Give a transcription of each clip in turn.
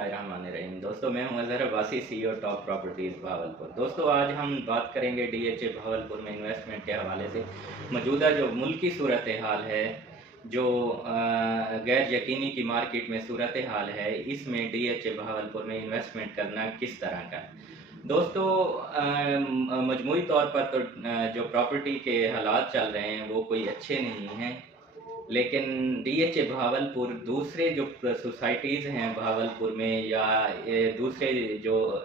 बिस्मिल्लाहिर्रहमानिर्रहीम। दोस्तों, मैं हूं Azhar Abbasi, CEO top properties Bahawalpur. दोस्तों, आज हम बात करेंगे डीएचए भावलपुर में इन्वेस्टमेंट के हवाले से। मौजूदा जो मुल्की सूरत हाल है, जो गैर यकीनी की मार्केट में सूरत हाल है, इसमें डीएचए भावलपुर में इन्वेस्टमेंट करना किस तरह का। दोस्तों, मजमूई तौर पर तो जो प्रॉपर्टी के हालात चल रहे हैं वो कोई अच्छे नहीं हैं, लेकिन डीएचए भावलपुर दूसरे जो सोसाइटीज़ हैं भावलपुर में, या दूसरे जो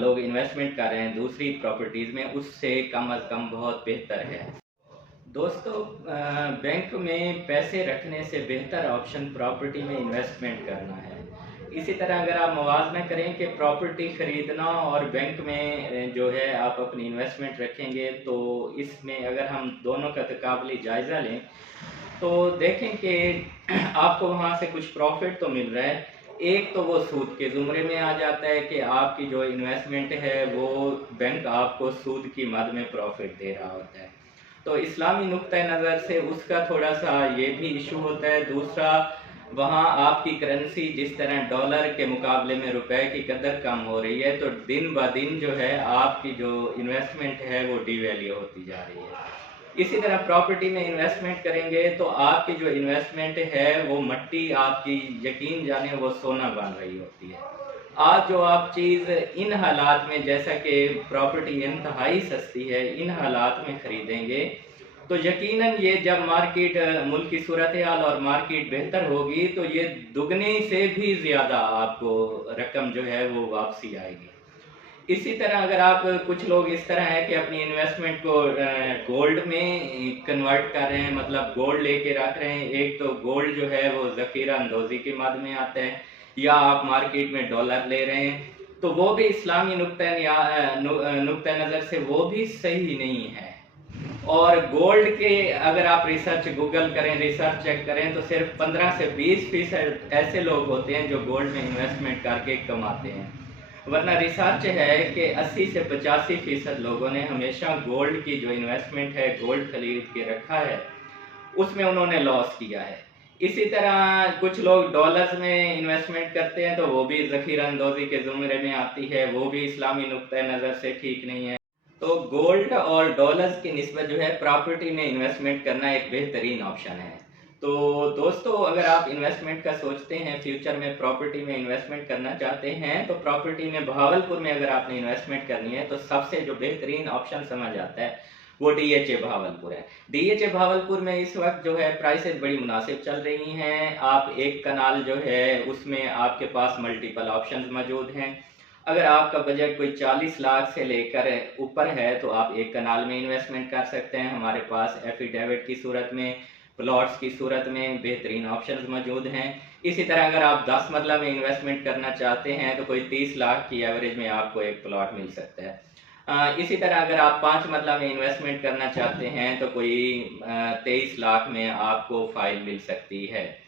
लोग इन्वेस्टमेंट कर रहे हैं दूसरी प्रॉपर्टीज़ में, उससे कम अज़ कम बहुत बेहतर है। दोस्तों, बैंक में पैसे रखने से बेहतर ऑप्शन प्रॉपर्टी में इन्वेस्टमेंट करना है। इसी तरह अगर आप मुवाज़ना करें कि प्रॉपर्टी ख़रीदना और बैंक में जो है आप अपनी इन्वेस्टमेंट रखेंगे, तो इसमें अगर हम दोनों का तकाबली जायज़ा लें तो देखें कि आपको वहाँ से कुछ प्रॉफिट तो मिल रहा है। एक तो वो सूद के ज़ुमरे में आ जाता है कि आपकी जो इन्वेस्टमेंट है वो बैंक आपको सूद की मद में प्रॉफिट दे रहा होता है, तो इस्लामी नुक्ता नज़र से उसका थोड़ा सा ये भी इशू होता है। दूसरा, वहाँ आपकी करेंसी जिस तरह डॉलर के मुकाबले में रुपए की कदर कम हो रही है, तो दिन ब दिन जो है आपकी जो इन्वेस्टमेंट है वो डिवैल्यू होती जा रही है। इसी तरह प्रॉपर्टी में इन्वेस्टमेंट करेंगे तो आपकी जो इन्वेस्टमेंट है वो मट्टी आपकी यकीन जाने वो सोना बन रही होती है। आज जो आप चीज़ इन हालात में, जैसा कि प्रॉपर्टी इंतहाई सस्ती है, इन हालात में ख़रीदेंगे तो यकीनन ये जब मार्केट मुल्क की सूरत हाल और मार्केट बेहतर होगी तो ये दुगने से भी ज़्यादा आपको रकम जो है वो वापसी आएगी। इसी तरह अगर आप, कुछ लोग इस तरह है कि अपनी इन्वेस्टमेंट को गोल्ड में कन्वर्ट कर रहे हैं, मतलब गोल्ड लेके रख रहे हैं। एक तो गोल्ड जो है वो ज़ख़ीरा अंदोज़ी के मद में आता है, या आप मार्केट में डॉलर ले रहे हैं, तो वो भी इस्लामी नुक्ता नज़र से वो भी सही नहीं है। और गोल्ड के अगर आप रिसर्च गूगल करें, रिसर्च चेक करें, तो सिर्फ 15 से 20% ऐसे लोग होते हैं जो गोल्ड में इन्वेस्टमेंट करके कमाते हैं, वरना रिसर्च है कि 80 से 85% लोगों ने हमेशा गोल्ड की जो इन्वेस्टमेंट है, गोल्ड खरीद के रखा है, उसमें उन्होंने लॉस किया है। इसी तरह कुछ लोग डॉलर्स में इन्वेस्टमेंट करते हैं, तो वो भी ज़ख़ीरा अंदोज़ी के ज़ुमरे में आती है, वो भी इस्लामी नुक्ता नज़र से ठीक नहीं है। तो गोल्ड और डॉलर्स की निस्बत जो है प्रॉपर्टी में इन्वेस्टमेंट करना एक बेहतरीन ऑप्शन है। तो दोस्तों, अगर आप इन्वेस्टमेंट का सोचते हैं, फ्यूचर में प्रॉपर्टी में इन्वेस्टमेंट करना चाहते हैं, तो प्रॉपर्टी में भावलपुर में अगर आपने इन्वेस्टमेंट करनी है तो सबसे जो बेहतरीन ऑप्शन समझ आता है वो डीएचए भावलपुर है। डीएचए भावलपुर में इस वक्त जो है प्राइसेस बड़ी मुनासिब चल रही हैं। आप एक कनाल जो है उसमें आपके पास मल्टीपल ऑप्शंस मौजूद हैं। अगर आपका बजट कोई 40 लाख से लेकर ऊपर है तो आप एक कनाल में इन्वेस्टमेंट कर सकते हैं। हमारे पास एफिडेविट की सूरत में, प्लॉट्स की सूरत में बेहतरीन ऑप्शंस मौजूद हैं। इसी तरह अगर आप 10 मरला में इन्वेस्टमेंट करना चाहते हैं तो कोई 30 लाख की एवरेज में आपको एक प्लॉट मिल सकता है। इसी तरह अगर आप 5 मरला में इन्वेस्टमेंट करना चाहते हैं तो कोई 23 लाख में आपको फाइल मिल सकती है।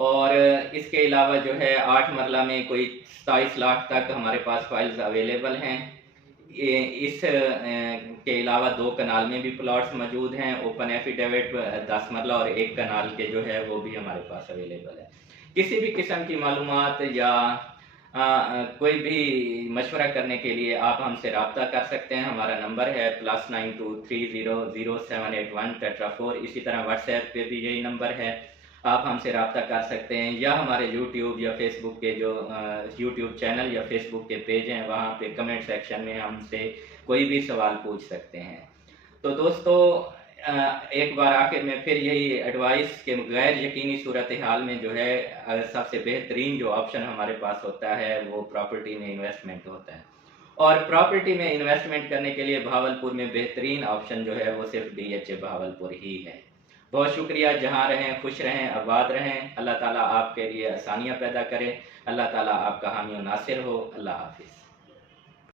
और इसके अलावा जो है 8 मरला में कोई 27 लाख तक हमारे पास फाइल्स अवेलेबल हैं। इस के अलावा 2 कनाल में भी प्लॉट्स मौजूद हैं। ओपन एफिडेविट 10 मरला और 1 कनाल के जो है वो भी हमारे पास अवेलेबल है। किसी भी किस्म की मालूमात या कोई भी मशवरा करने के लिए आप हमसे रब्ता कर सकते हैं। हमारा नंबर है +92300781 इसी तरह व्हाट्सएप पे भी यही नंबर है, आप हमसे रब्ता कर सकते हैं, या हमारे यूट्यूब या फेसबुक के जो यूट्यूब चैनल या फेसबुक के पेज हैं वहाँ पे कमेंट सेक्शन में हमसे कोई भी सवाल पूछ सकते हैं। तो दोस्तों, एक बार आखिर में फिर यही एडवाइस के गैर यकीनी सूरत हाल में जो है सबसे बेहतरीन जो ऑप्शन हमारे पास होता है वो प्रॉपर्टी में इन्वेस्टमेंट होता है। और प्रॉपर्टी में इन्वेस्टमेंट करने के लिए भावलपुर में बेहतरीन ऑप्शन जो है वो सिर्फ डीएचए भावलपुर ही है। बहुत शुक्रिया। जहाँ रहें खुश रहें, आबाद रहें। अल्लाह ताला आपके लिए आसानियाँ पैदा करे। अल्लाह ताला आपका हामी और नासिर हो। अल्लाह हाफिज़।